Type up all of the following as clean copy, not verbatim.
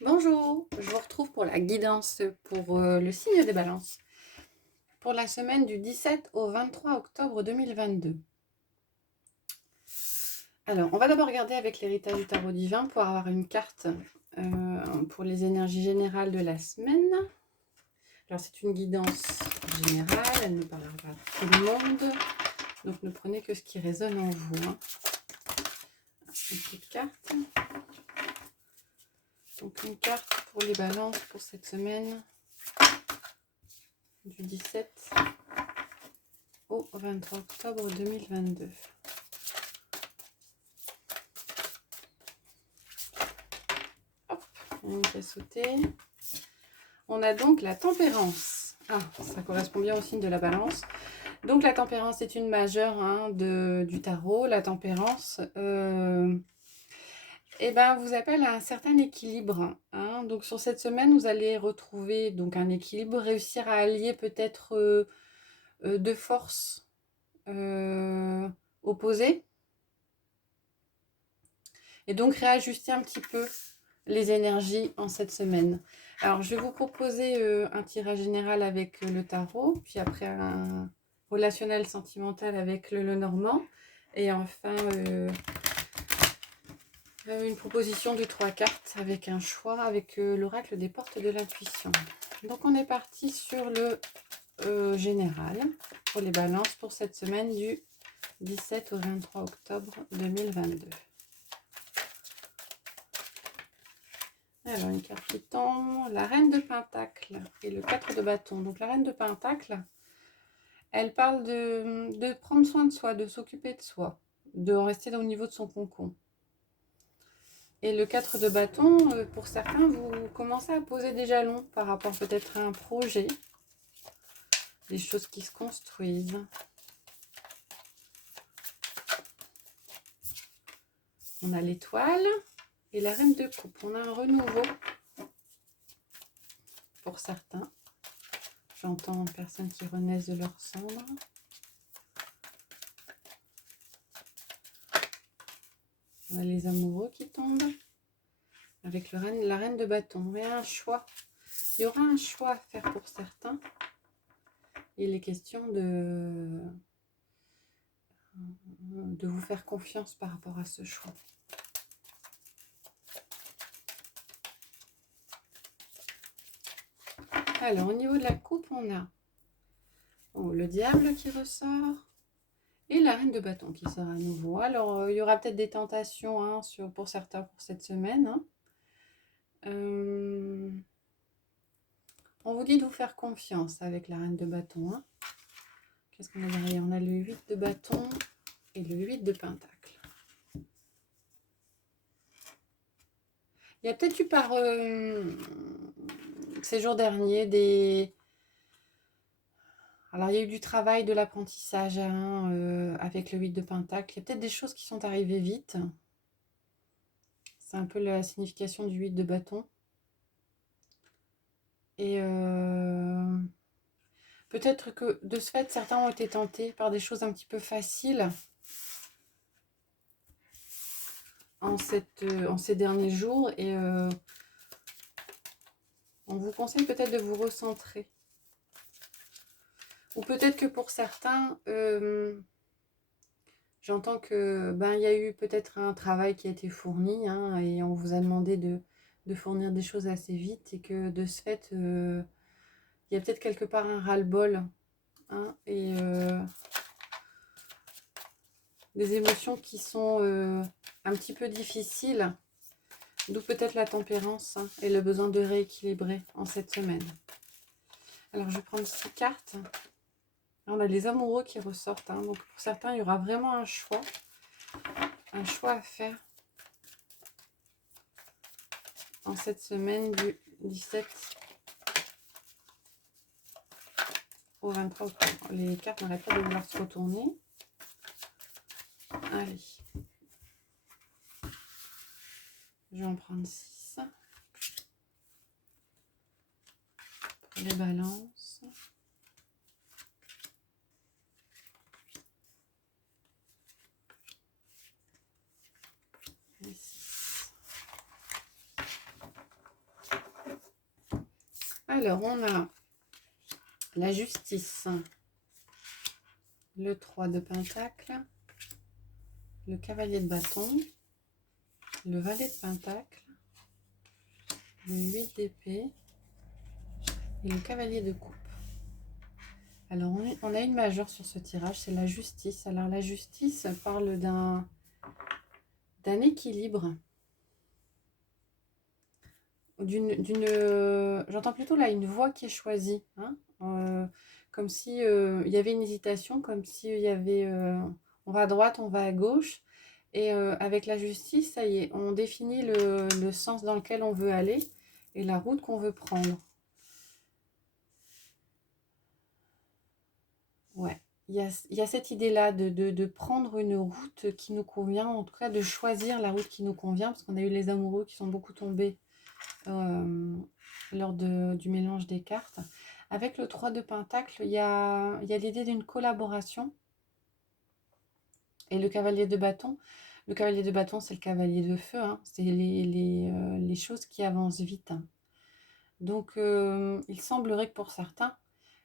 Bonjour, je vous retrouve pour la guidance pour le signe des balances pour la semaine du 17 au 23 octobre 2022. Alors, on va d'abord regarder avec l'héritage du tarot divin pour avoir une carte pour les énergies générales de la semaine. Alors, c'est une guidance générale, elle ne parlera pas à tout le monde, donc ne prenez que ce qui résonne en vous. Une petite carte. Donc, une carte pour les balances pour cette semaine du 17 au 23 octobre 2022. Hop, une qui a sauté. On a donc la tempérance. Ah, ça correspond bien au signe de la balance. Donc la tempérance est une majeure du tarot. La tempérance vous appelle à un certain équilibre. Donc sur cette semaine, vous allez retrouver donc un équilibre, réussir à allier peut-être deux forces opposées. Et donc réajuster un petit peu les énergies en cette semaine. Alors je vais vous proposer un tirage général avec le tarot, puis après un relationnel sentimental avec le Lenormand, et enfin une proposition de 3 cartes avec un choix avec l'oracle des portes de l'intuition. Donc on est parti sur le général pour les balances pour cette semaine du 17 au 23 octobre 2022. Alors, une carte qui tombe, la reine de Pentacle et le 4 de bâton. Donc, la reine de Pentacle, elle parle de prendre soin de soi, de s'occuper de soi, de rester au niveau de son cocon. Et le 4 de bâton, pour certains, vous commencez à poser des jalons par rapport peut-être à un projet, des choses qui se construisent. On a l'étoile et la reine de coupe. On a un renouveau pour certains. J'entends personnes qui renaissent de leur cendre. On a les amoureux qui tombent avec la reine de bâton. Il y a un choix. Il y aura un choix à faire pour certains. Il est question de vous faire confiance par rapport à ce choix. Alors, au niveau de la coupe, on a le diable qui ressort et la reine de bâton qui sort à nouveau. Alors, il y aura peut-être des tentations pour certains pour cette semaine. On vous dit de vous faire confiance avec la reine de bâton. Qu'est-ce qu'on a derrière? On a le 8 de bâton et le 8 de pentacle. Il y a peut-être eu par ces jours derniers des... Alors, il y a eu du travail, de l'apprentissage avec le 8 de pentacle. Il y a peut-être des choses qui sont arrivées vite. C'est un peu la signification du 8 de bâton. Et peut-être que de ce fait, certains ont été tentés par des choses un petit peu faciles en ces derniers jours. Et on vous conseille peut-être de vous recentrer. Ou peut-être que pour certains, j'entends que il y a eu peut-être un travail qui a été fourni et on vous a demandé de fournir des choses assez vite et que de ce fait, il y a peut-être quelque part un ras-le-bol et des émotions qui sont un petit peu difficiles, d'où peut-être la tempérance et le besoin de rééquilibrer en cette semaine. Alors je vais prendre 6 cartes. On a les amoureux qui ressortent. Donc pour certains, il y aura vraiment un choix à faire en cette semaine du 17 au 23 octobre. Les cartes n'arrêtent pas de vouloir se retourner. Allez. Je vais en prendre 6. Pour les balances. Et 6. Alors, on a la justice, le 3 de Pentacle, le cavalier de bâton, le valet de Pentacle, le 8 d'épée et le cavalier de coupe. Alors, on a une majeure sur ce tirage, c'est la justice. Alors, la justice parle d'un équilibre, j'entends plutôt là une voie qui est choisie, hein, comme si il y avait une hésitation, comme s'il y avait, on va à droite, on va à gauche, et avec la justice, ça y est, on définit le sens dans lequel on veut aller et la route qu'on veut prendre. Ouais, il y a cette idée-là de prendre une route qui nous convient, en tout cas de choisir la route qui nous convient, parce qu'on a eu les amoureux qui sont beaucoup tombés lors du mélange des cartes. Avec le 3 de Pentacle, il y a l'idée d'une collaboration. Et le cavalier de bâton, c'est le cavalier de feu, hein, c'est les choses qui avancent vite, hein. Donc, il semblerait que pour certains,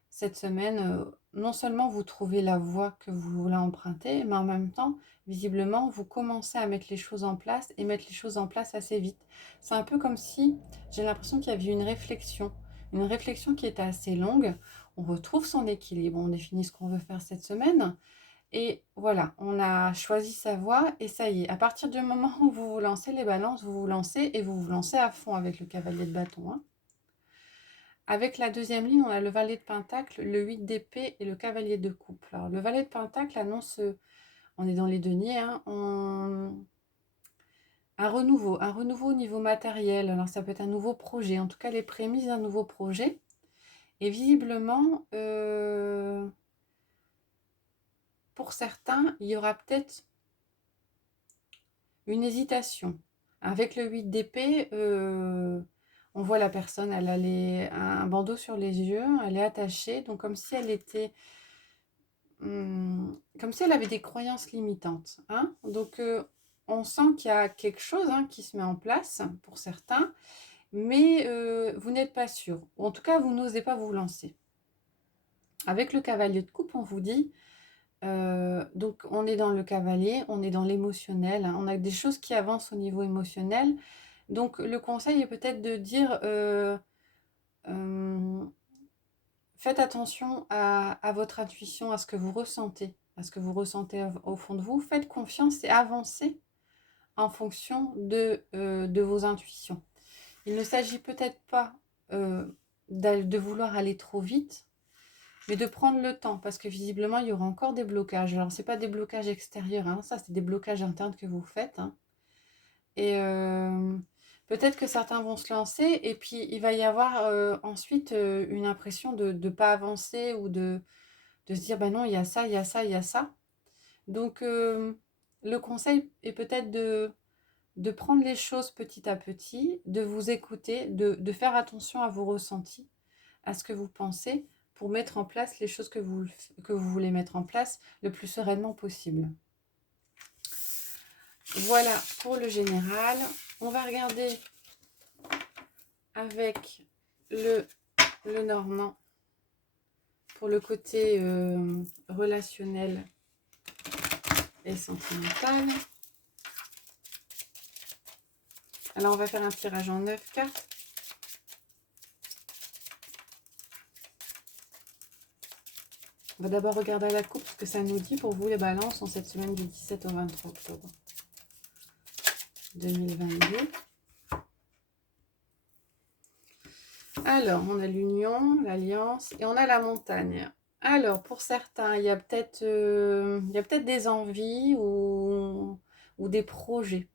cette semaine, non seulement vous trouvez la voie que vous voulez emprunter, mais en même temps, visiblement, vous commencez à mettre les choses en place et mettre les choses en place assez vite. C'est un peu comme si j'ai l'impression qu'il y avait une réflexion qui était assez longue. On retrouve son équilibre, on définit ce qu'on veut faire cette semaine. Et voilà, on a choisi sa voie et ça y est. À partir du moment où vous vous lancez les balances, vous vous lancez et vous vous lancez à fond avec le cavalier de bâton, hein. Avec la deuxième ligne, on a le valet de Pentacle, le 8 d'épée et le cavalier de coupe. Alors, le valet de Pentacle annonce, on est dans les deniers, hein, un renouveau au niveau matériel. Alors, ça peut être un nouveau projet, en tout cas les prémices d'un nouveau projet. Et visiblement, pour certains, il y aura peut-être une hésitation. Avec le 8 d'épée, on voit la personne, elle a un bandeau sur les yeux, elle est attachée, donc comme si elle était, comme si elle avait des croyances limitantes, hein. Donc on sent qu'il y a quelque chose, hein, qui se met en place pour certains, mais vous n'êtes pas sûr, ou en tout cas vous n'osez pas vous lancer. Avec le cavalier de coupe, on vous dit, donc on est dans le cavalier, on est dans l'émotionnel, hein, on a des choses qui avancent au niveau émotionnel. Donc le conseil est peut-être de dire, faites attention à votre intuition, à ce que vous ressentez, au fond de vous. Faites confiance et avancez en fonction de vos intuitions. Il ne s'agit peut-être pas de vouloir aller trop vite, mais de prendre le temps, parce que visiblement, il y aura encore des blocages. Alors, ce n'est pas des blocages extérieurs, hein, ça, c'est des blocages internes que vous faites, hein. Et peut-être que certains vont se lancer, et puis il va y avoir ensuite une impression de ne pas avancer, ou de se dire, bah non, il y a ça, il y a ça, il y a ça. Donc, le conseil est peut-être de prendre les choses petit à petit, de vous écouter, de faire attention à vos ressentis, à ce que vous pensez, pour mettre en place les choses que vous voulez mettre en place le plus sereinement possible. Voilà pour le général. On va regarder avec le normand pour le côté relationnel et sentimental. Alors, on va faire un tirage en 9 cartes. On va d'abord regarder la coupe, ce que ça nous dit pour vous les balances en cette semaine du 17 au 23 octobre 2022. Alors, on a l'union, l'alliance et on a la montagne. Alors, pour certains, il y a peut-être des envies ou des projets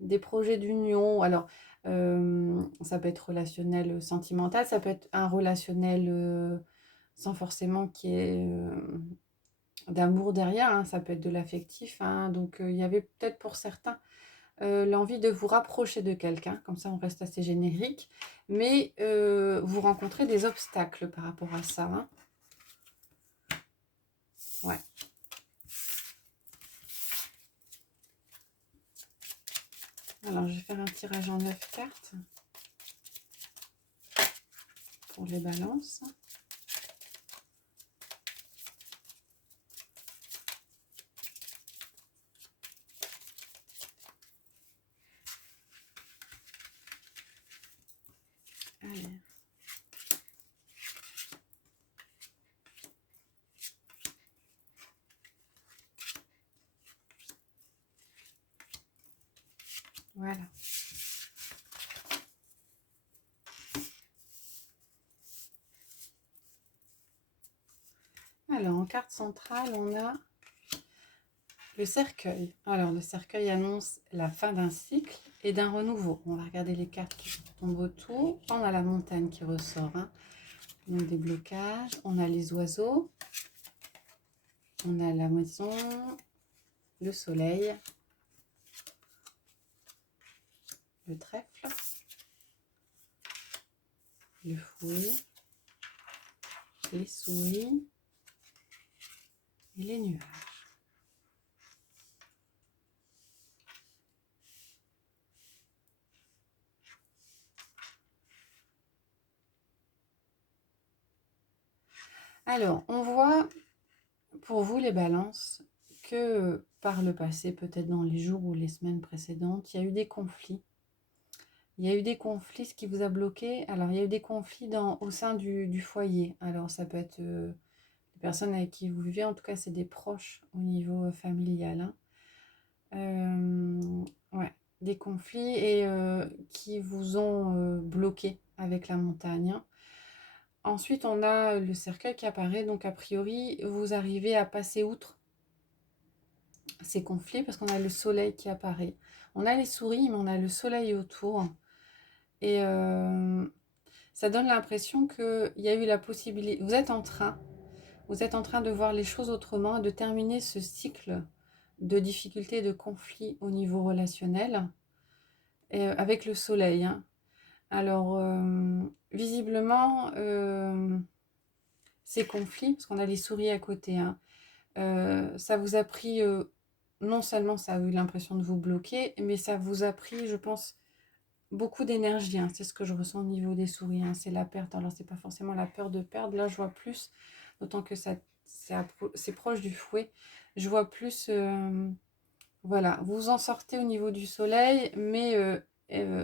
d'union. Alors, ça peut être relationnel, sentimental, ça peut être un relationnel sans forcément qu'il y ait d'amour derrière, hein, ça peut être de l'affectif, hein. Donc, il y avait peut-être pour certains l'envie de vous rapprocher de quelqu'un, comme ça on reste assez générique, mais vous rencontrez des obstacles par rapport à ça, hein. Ouais. Alors je vais faire un tirage en 9 cartes pour les balances. Allez. Voilà. Alors, en carte centrale, on a le cercueil. Alors, le cercueil annonce la fin d'un cycle et d'un renouveau. On va regarder les cartes qui tombent autour. On a la montagne qui ressort, hein. Donc, des blocages. On a les oiseaux. On a la maison. Le soleil. Le trèfle. Le fouet. Les souris. Et les nuages. Alors, on voit pour vous les balances que par le passé, peut-être dans les jours ou les semaines précédentes, il y a eu des conflits. Il y a eu des conflits, ce qui vous a bloqué. Alors, il y a eu des conflits au sein du foyer. Alors, ça peut être les personnes avec qui vous vivez. En tout cas, c'est des proches au niveau familial, hein. Ouais, des conflits et qui vous ont bloqué avec la montagne, hein. Ensuite, on a le cercueil qui apparaît. Donc, a priori, vous arrivez à passer outre ces conflits parce qu'on a le soleil qui apparaît. On a les souris, mais on a le soleil autour. Et ça donne l'impression qu'il y a eu la possibilité... Vous êtes en train de voir les choses autrement et de terminer ce cycle de difficultés, de conflits au niveau relationnel avec le soleil, hein. Alors, visiblement, ces conflits, parce qu'on a les souris à côté, hein, ça vous a pris... non seulement ça a eu l'impression de vous bloquer, mais ça vous a pris, je pense, beaucoup d'énergie, hein. C'est ce que je ressens au niveau des souris, hein. C'est la perte. Alors, c'est pas forcément la peur de perdre. Là, je vois plus, d'autant que c'est proche du fouet. Je vois plus, voilà, vous en sortez au niveau du soleil, mais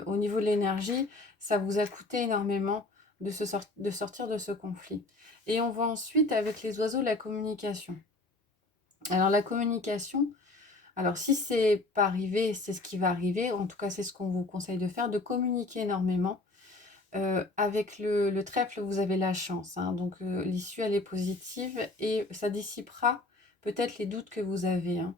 au niveau de l'énergie, ça vous a coûté énormément de sortir de ce conflit. Et on voit ensuite avec les oiseaux la communication. Alors, la communication, alors si c'est pas arrivé, c'est ce qui va arriver. En tout cas, c'est ce qu'on vous conseille de faire, de communiquer énormément. Avec le trèfle, vous avez la chance, hein. Donc, l'issue, elle est positive et ça dissipera peut-être les doutes que vous avez, hein.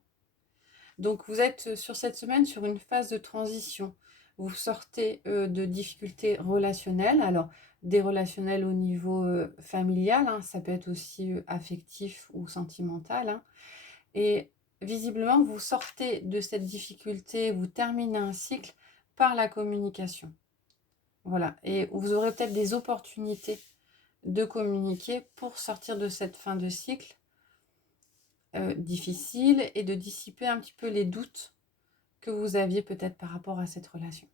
Donc, vous êtes sur cette semaine sur une phase de transition. Vous sortez de difficultés relationnelles. Alors, des relationnels au niveau familial, hein. Ça peut être aussi affectif ou sentimental, hein. Et visiblement, vous sortez de cette difficulté, vous terminez un cycle par la communication. Voilà. Et vous aurez peut-être des opportunités de communiquer pour sortir de cette fin de cycle difficile et de dissiper un petit peu les doutes que vous aviez peut-être par rapport à cette relation.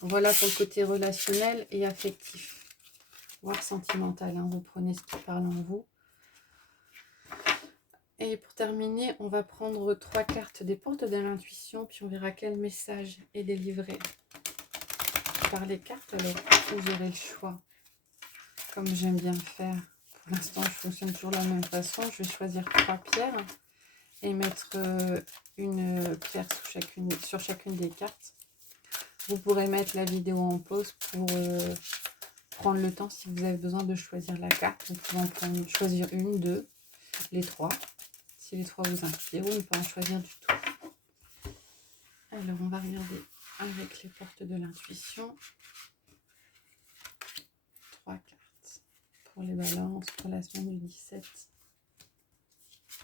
Voilà pour le côté relationnel et affectif, voire sentimental, hein. Vous prenez ce qui parle en vous. Et pour terminer, on va prendre 3 cartes des portes de l'intuition, puis on verra quel message est délivré par les cartes. Alors, vous aurez le choix, comme j'aime bien le faire. Pour l'instant, je fonctionne toujours de la même façon. Je vais choisir 3 pierres et mettre une pierre sur chacune des cartes. Vous pourrez mettre la vidéo en pause pour prendre le temps si vous avez besoin de choisir la carte. Vous pouvez choisir une, deux, les 3. Si les 3 vous inspirent, ou ne pas en choisir du tout. Alors, on va regarder avec les portes de l'intuition. 3 cartes pour les balances pour la semaine du 17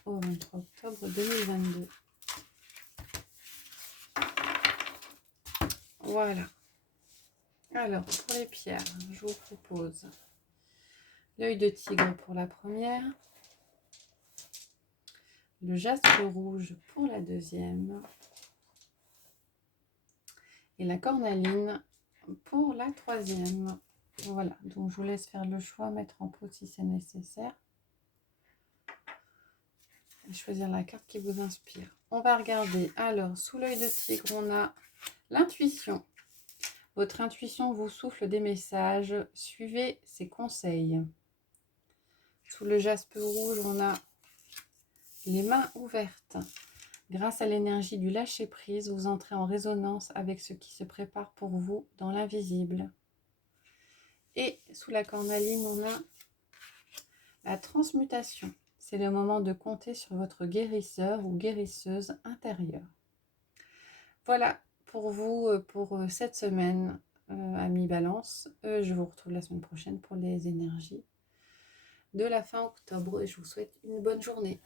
au 23 octobre 2022. Voilà. Alors, pour les pierres, je vous propose l'œil de tigre pour la première, le jaspe rouge pour la deuxième et la cornaline pour la troisième. Voilà, donc je vous laisse faire le choix, mettre en pause si c'est nécessaire. Et choisir la carte qui vous inspire. On va regarder. Alors, sous l'œil de tigre, on a l'intuition. Votre intuition vous souffle des messages. Suivez ses conseils. Sous le jaspe rouge, on a les mains ouvertes. Grâce à l'énergie du lâcher-prise, vous entrez en résonance avec ce qui se prépare pour vous dans l'invisible. Et sous la cornaline, on a la transmutation. C'est le moment de compter sur votre guérisseur ou guérisseuse intérieure. Voilà pour vous, pour cette semaine, amis Balance. Je vous retrouve la semaine prochaine pour les énergies de la fin octobre. Et je vous souhaite une bonne journée.